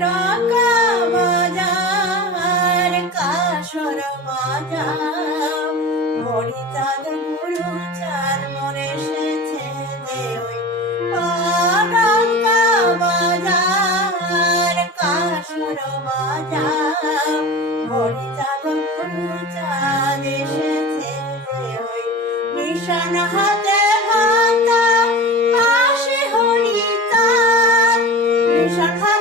ঢাকা বাজার কাসর বাজার হরিচাঁদ গুরু চার মনে এসেছে যে ওই ঢাকা বাজার কাসর বাজার হরিচাঁদ গুরু চাঁদ এসেছে যে ওই নিশান হাতে ভাতা আসে হরিচাঁদ নিশান